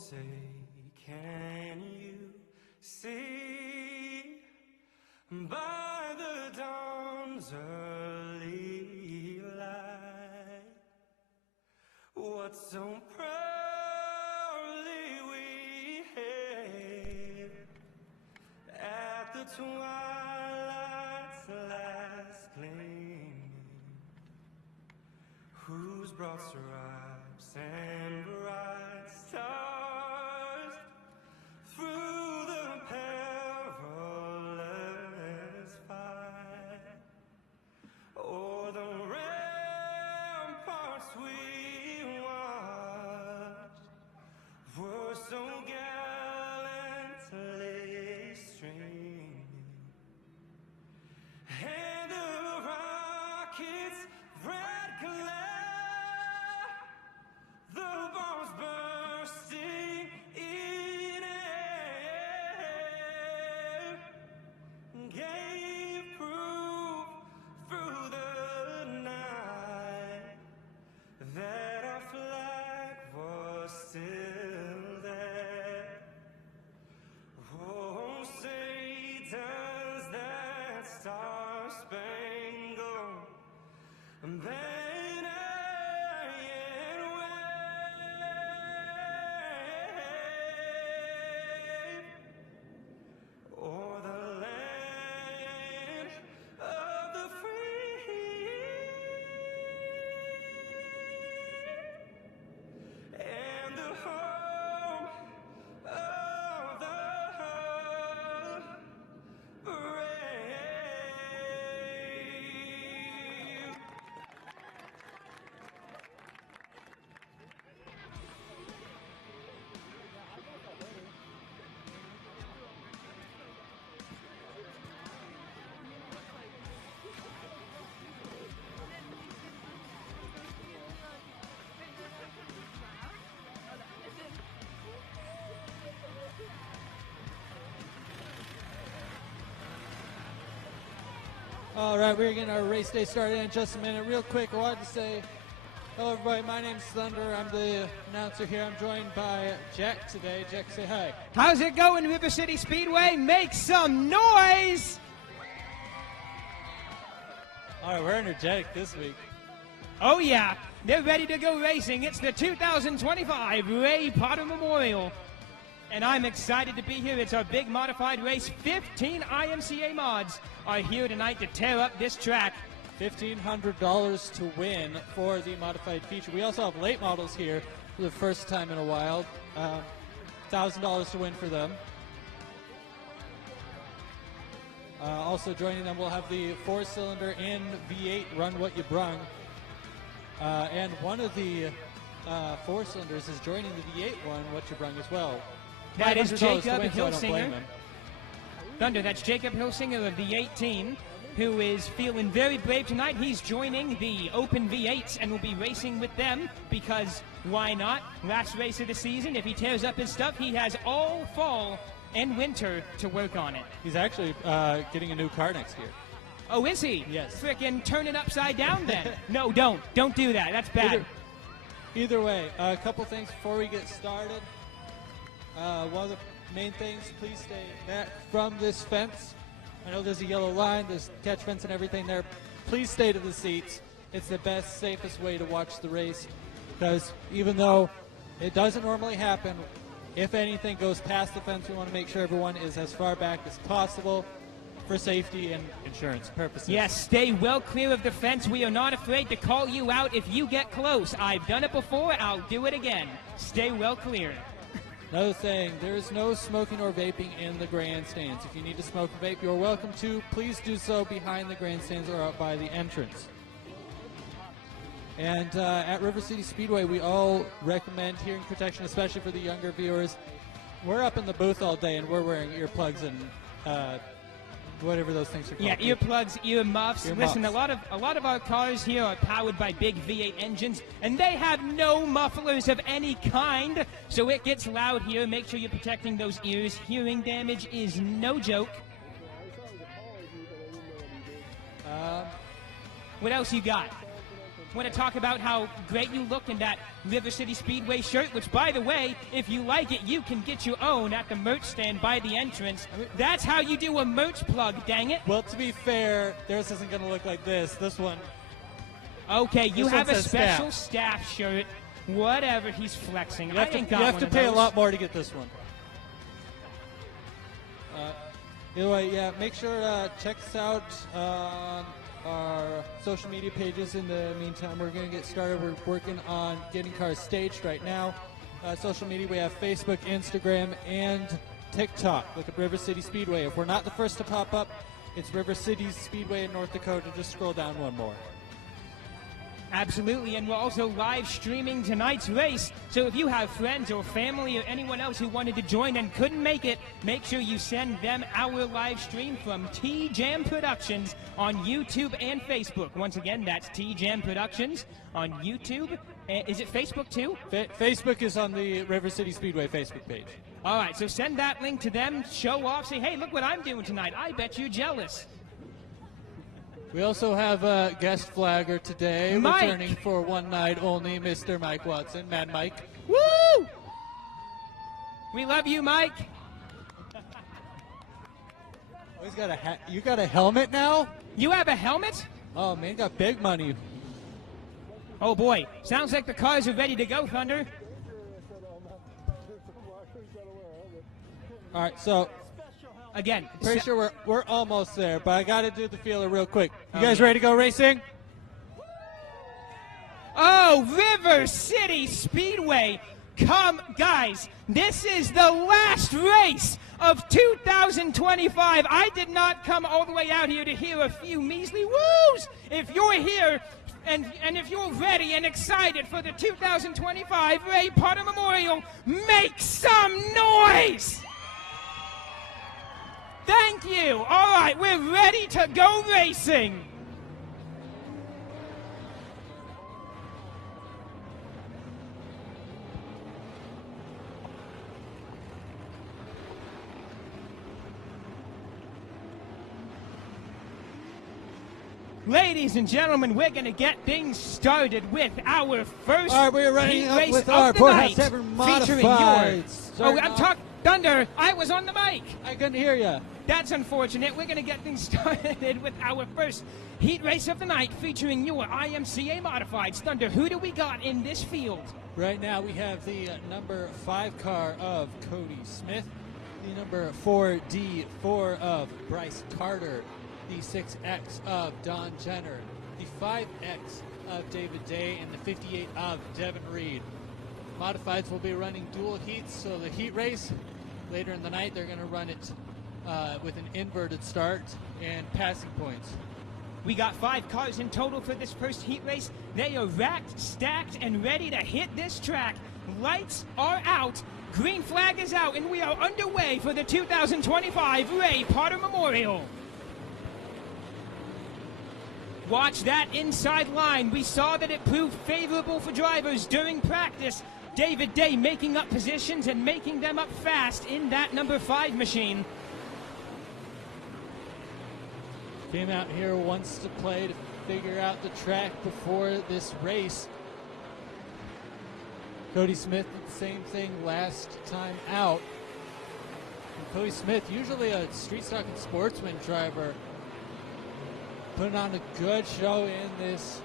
say, can you see by the dawn's early light what so proudly we hailed at the twilight's last gleaming, whose broad stripes and bright stars through the perilous fight o'er the ramparts we watched were so gallantly streaming, and the rocket's red glare, the bombs bursting in air, gave proof through the night that our flag was still there. Oh, say does that star-spangled banner yet wave o'er the land of the free and the home of the brave. All right, we're getting our race day started in just a minute. Real quick, I wanted to say hello, everybody. My name's Thunder. I'm the announcer here. I'm joined by Jack today. Jack, say hi. How's it going, River City Speedway? Make some noise! All right, we're energetic this week. Oh yeah, they're ready to go racing. It's the 2025 Ray Potter Memorial. And I'm excited to be here. It's our big modified race. 15 IMCA mods are here tonight to tear up this track. $1,500 to win for the modified feature. We also have late models here for the first time in a while. $1,000 to win for them. Also joining them, we'll have the 4-cylinder in V8 Run What You Brung. And one of the 4-cylinders is joining the V8 Run What You Brung as well. That is $500 Jacob to win, so I don't blame Hilsinger. him. Thunder, that's Jacob Hilsinger of the 18, who is feeling very brave tonight. He's joining the Open V8s and will be racing with them because why not? Last race of the season. If he tears up his stuff, he has all fall and winter to work on it. He's actually getting a new car next year. Oh, is he? Yes. Frickin' turn it upside down then. No, don't. Don't do that. That's bad. Either way, a couple things before we get started. One of the main things, please stay back from this fence. I know there's a yellow line, there's catch fence and everything there. Please stay to the seats. It's the best, safest way to watch the race, because even though it doesn't normally happen, if anything goes past the fence, we want to make sure everyone is as far back as possible for safety and insurance purposes. Yes, stay well clear of the fence. We are not afraid to call you out if you get close. I've done it before, I'll do it again. Stay well clear. Another thing, there is no smoking or vaping in the grandstands. If you need to smoke or vape, you're welcome to. Please do so behind the grandstands or out by the entrance. And at River City Speedway, we all recommend hearing protection, especially for the younger viewers. We're up in the booth all day, and we're wearing earplugs and whatever those things are called. Yeah, earplugs, earmuffs. Earmuffs. Listen, a lot of our cars here are powered by big V8 engines, and they have no mufflers of any kind, so it gets loud here. Make sure you're protecting those ears. Hearing damage is no joke. What else you got? Want to talk about how great you look in that River City Speedway shirt, which, by the way, if you like it, you can get your own at the merch stand by the entrance. That's how you do a merch plug, dang it. Well, to be fair, theirs isn't going to look like this. This one. Okay, you This have one a says special staff shirt. Whatever, he's flexing. You have I to, ain't you got have one to of pay a those. lot more to get this one. Either way, yeah, make sure to check us out on our social media pages. In the meantime, we're going to get started. We're working on getting cars staged right now. Social media, we have Facebook, Instagram, and TikTok. Look at River City Speedway. If we're not the first to pop up, it's River City Speedway in North Dakota. Just scroll down one more. Absolutely, and we're also live streaming tonight's race. So if you have friends or family or anyone else who wanted to join and couldn't make it, make sure you send them our live stream from T-Jam Productions on YouTube and Facebook. Once again, that's T-Jam Productions on YouTube. Is it Facebook too? Facebook is on the River City Speedway Facebook page. All right, so send that link to them, show off, say, hey, look what I'm doing tonight. I bet you're jealous. We also have a guest flagger today, Mike. returning for one night only, Mr. Mike Watson. Mad Mike. Woo! We love you, Mike. Oh, he's got a hat. You got a helmet now? You have a helmet? Oh, man, got big money. Oh, boy. Sounds like the cars are ready to go, Thunder. All right, so Again, pretty sure we're almost there, but I got to do the feeler real quick. You Oh, guys yeah. ready to go racing? Oh, River City Speedway. Come, guys, this is the last race of 2025. I did not come all the way out here to hear a few measly woos. If you're here and if you're ready and excited for the 2025 Ray Potter Memorial, make some noise. Thank you. All right, we're ready to go racing. Ladies and gentlemen, we're going to get things started with our first All right, we're running heat up race with of our the Porthouse night, Tavern featuring Modified. your... Starting I'm off- talking... Thunder, I was on the mic. I couldn't hear you. That's unfortunate. We're going to get things started with our first heat race of the night featuring your IMCA Modifieds. Thunder, who do we got in this field? Right now we have the number 5 car of Cody Smith, the number 4D4 of Bryce Carter, the 6X of Don Jenner, the 5X of David Day, and the 58 of Devin Reed. Modifieds will be running dual heats, so the heat race later in the night they're going to run it with an inverted start and passing points. We got 5 cars in total for this first heat race. They are racked, stacked, and ready to hit this track. Lights are out, green flag is out, and we are underway for the 2025 Ray Potter Memorial. Watch that inside line. We saw that it proved favorable for drivers during practice. David Day making up positions and making them up fast in that number 5 machine. Came out here once to play to figure out the track before this race. Cody Smith did the same thing last time out. And Cody Smith, usually a street stock and sportsman driver, putting on a good show in this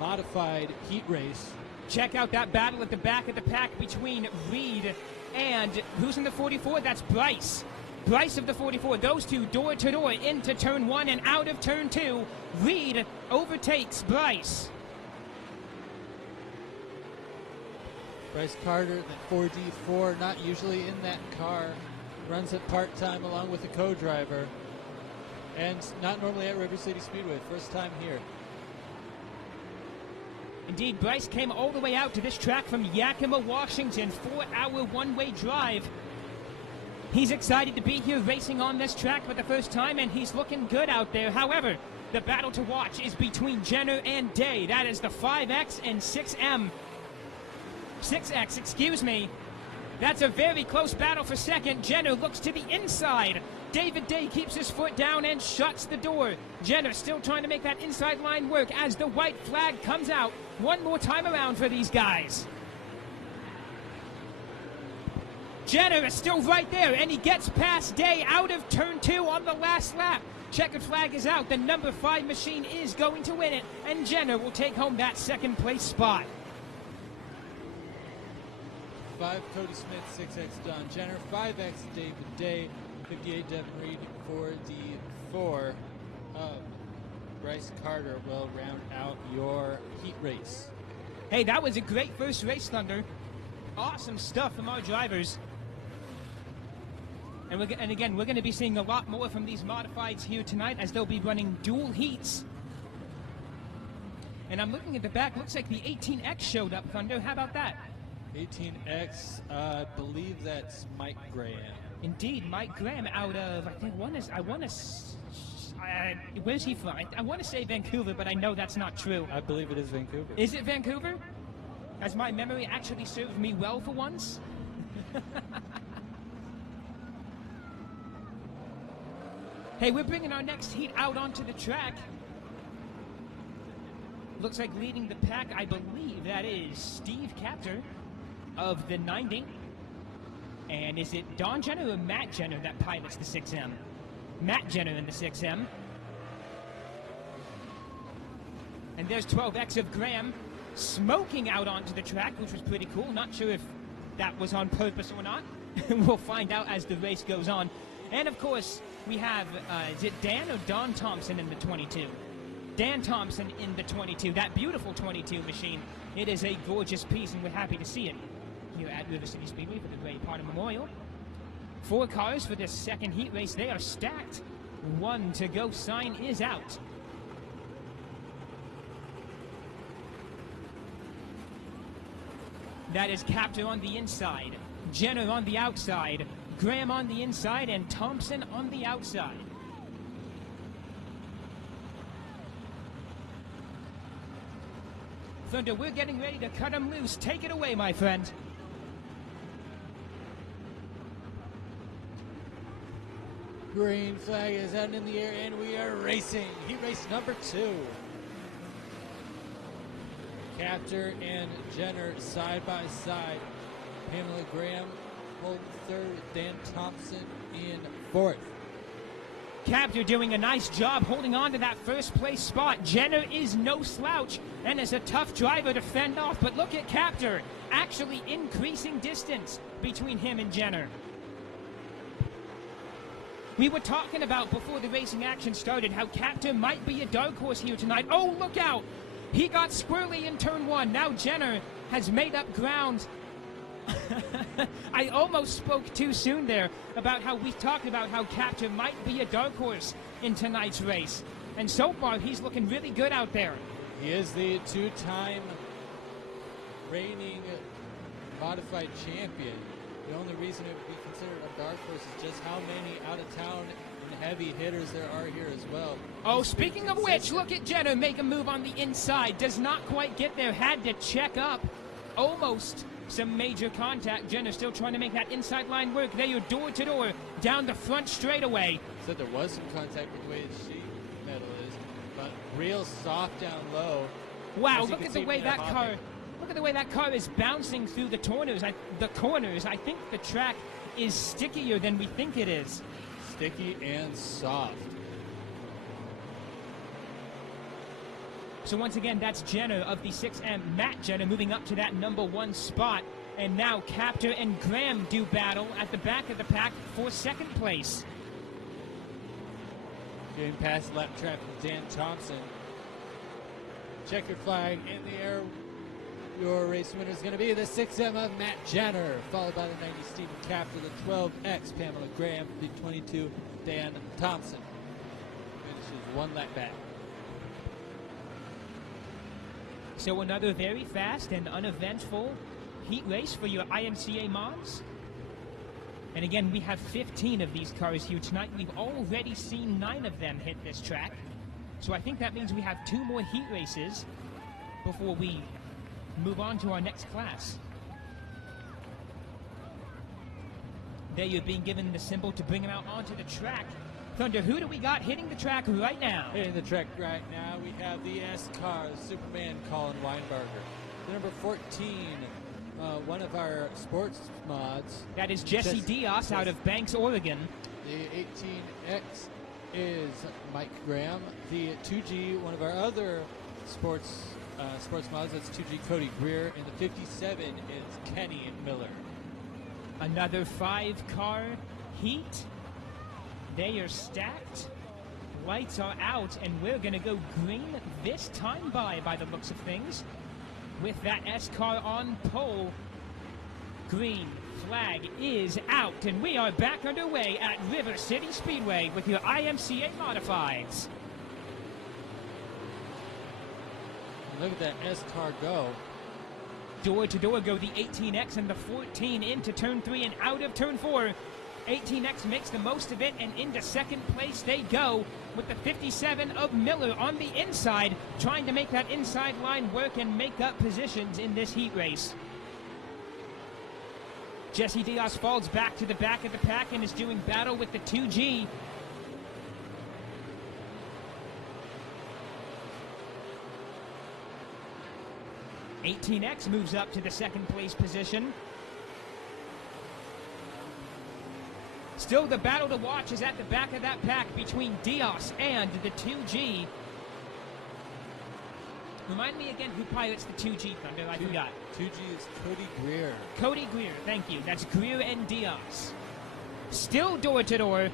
modified heat race. Check out that battle at the back of the pack between Reed and who's in the 44? That's Bryce. Bryce of the 44. Those two door to door into turn 1 and out of turn 2. Reed overtakes Bryce. Bryce Carter, the 4D4, not usually in that car. Runs it part-time along with a co-driver. And not normally at River City Speedway, first time here. Indeed, Bryce came all the way out to this track from Yakima, Washington, 4-hour one-way drive. He's excited to be here racing on this track for the first time, and he's looking good out there. However, the battle to watch is between Jenner and Day. That is the 5X and 6X, excuse me. That's a very close battle for second. Jenner looks to the inside David Day keeps his foot down and shuts the door. Jenner still trying to make that inside line work as the white flag comes out. One more time around for these guys. Jenner is still right there, and he gets past Day out of turn 2 on the last lap. Checkered flag is out. The number 5 machine is going to win it, and Jenner will take home that second place spot. 5 Cody Smith, 6X Don Jenner, 5X David Day, 58 Devin Reed for the 4. Bryce Carter will round out your heat race. Hey, that was a great first race, Thunder. Awesome stuff from our drivers. And again, we're going to be seeing a lot more from these modifieds here tonight as they'll be running dual heats. And I'm looking at the back. Looks like the 18X showed up, Thunder. How about that? 18X, I believe that's Mike Graham. Indeed, Mike Graham out of, where's he from? I want to say Vancouver, but I know that's not true. I believe it is Vancouver. Is it Vancouver? Has my memory actually served me well for once? Hey, we're bringing our next heat out onto the track. Looks like leading the pack, I believe that is Steve Capter of the 90. And is it Don Jenner or Matt Jenner that pilots the 6M? Matt Jenner in the 6M. And there's 12X of Graham smoking out onto the track, which was pretty cool. Not sure if that was on purpose or not. We'll find out as the race goes on. And of course, we have, is it Dan or Don Thompson in the 22? Dan Thompson in the 22, that beautiful 22 machine. It is a gorgeous piece, and we're happy to see it here at River City Speedway for the Great Party Memorial. 4 cars for this second heat race. They are stacked. 1 to go. Sign is out. That is Captor on the inside, Jenner on the outside, Graham on the inside, and Thompson on the outside. Thunder, we're getting ready to cut them loose. Take it away, my friend. Green flag is out in the air, and we are racing. Heat race number 2. Capter and Jenner side by side. Pamela Graham holding 3rd. Dan Thompson in 4th. Captor doing a nice job holding on to that first place spot. Jenner is no slouch and is a tough driver to fend off. But look at Captor actually increasing distance between him and Jenner. We were talking about before the racing action started how Captor might be a dark horse here tonight. Oh, look out! He got squirrely in turn 1. Now Jenner has made up ground. I almost spoke too soon there about how we talked about how Captor might be a dark horse in tonight's race. And so far, he's looking really good out there. He is the 2-time reigning modified champion. The only reason it would be considered a dark horse is just how many out-of-town and heavy hitters there are here as well. Oh, speaking of which, look at Jenner make a move on the inside. Does not quite get there. Had to check up. Almost some major contact. Jenner still trying to make that inside line work. They are door to door down the front straightaway. Said there was some contact with the way the sheet metal is, but real soft down low. Wow, look at the way that car. Look at the way that car is bouncing through the corners. I think the track is stickier than we think it is. Sticky and soft. So once again, that's Jenner of the 6M. Matt Jenner moving up to that number 1 spot. And now Captor and Graham do battle at the back of the pack for 2nd place. Getting past lap traffic, Dan Thompson. Checkered flag in the air. Your race winner is going to be the 6M of Matt Jenner, followed by the 90 Stephen Capter, the 12X Pamela Graham, the 22 Dan Thompson. Finishes 1 lap back. So another very fast and uneventful heat race for your IMCA mods. And again, we have 15 of these cars here tonight. We've already seen 9 of them hit this track. So I think that means we have 2 more heat races before we move on to our next class. There you're being given the symbol to bring him out onto the track. Thunder, who do we got hitting the track right now? Hitting the track right now, we have the S-Car, Superman Colin Weinberger. The number 14, one of our sports mods. That is Jesse Diaz out of Banks, Oregon. The 18X is Mike Graham. The 2G, one of our other sports mods, that's 2G Cody Greer. And the 57 is Kenny Miller. Another 5-car heat. They are stacked. Lights are out, and we're going to go green this time by the looks of things. With that S-car on pole, green flag is out, and we are back underway at River City Speedway with your IMCA Modifieds. Look at that S-Car go. Door to door go the 18X and the 14 into turn 3 and out of turn 4. 18X makes the most of it, and into second place they go with the 57 of Miller on the inside, trying to make that inside line work and make up positions in this heat race. Jesse Diaz falls back to the back of the pack and is doing battle with the 2G. .18X moves up to the second place position. Still, the battle to watch is at the back of that pack between Diaz and the 2G. Remind me again who pilots the 2G, Thunder. I forgot. 2G is Cody Greer. Cody Greer, thank you. That's Greer and Diaz. Still door to door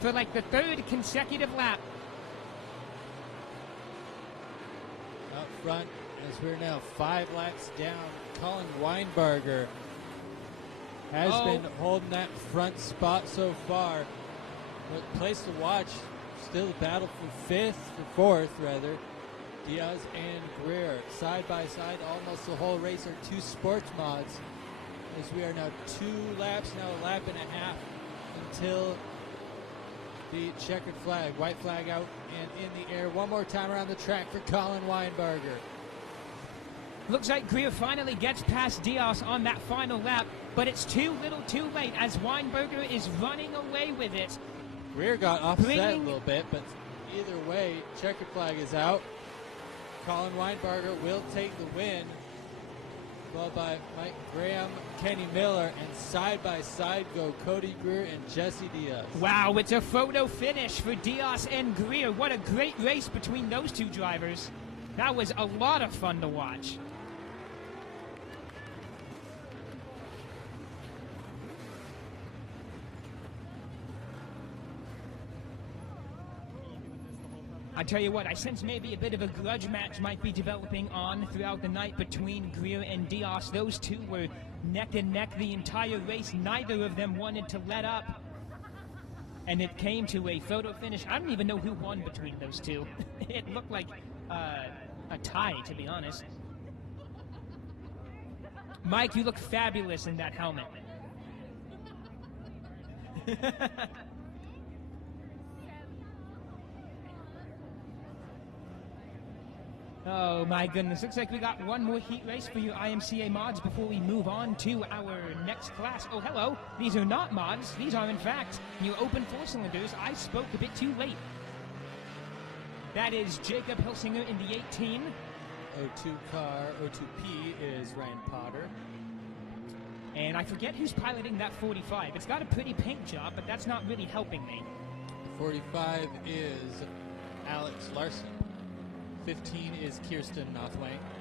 for like the 3rd consecutive lap. Up front, as we're now 5 laps down, Colin Weinberger has been holding that front spot so far. But place to watch, still the battle for 5th, for 4th rather. Diaz and Greer, side by side, almost the whole race are 2 sports mods. As we are now 2 laps, now a lap and a half until the checkered flag, white flag out and in the air. One more time around the track for Colin Weinberger. Looks like Greer finally gets past Diaz on that final lap, but it's too little too late as Weinberger is running away with it. Greer got offset a little bit, but either way, checkered flag is out. Colin Weinberger will take the win, followed by Mike Graham, Kenny Miller, and side by side go Cody Greer and Jesse Diaz. Wow, it's a photo finish for Diaz and Greer. What a great race between those 2 drivers. That was a lot of fun to watch. I tell you what, I sense maybe a bit of a grudge match might be developing on throughout the night between Greer and Diaz. Those 2 were neck and neck the entire race. Neither of them wanted to let up. And it came to a photo finish. I don't even know who won between those 2. It looked like a tie, to be honest. Mike, you look fabulous in that helmet. Oh my goodness, looks like we got one more heat race for your IMCA mods before we move on to our next class. Oh hello, these are not mods, these are in fact your open 4 cylinders. I spoke a bit too late. That is Jacob Hilsinger in the 18. 02 car, 02P is Ryan Potter. And I forget who's piloting that 45. It's got a pretty paint job, but that's not really helping me. 45 is Alex Larson. 15 is Kirsten Nothwang.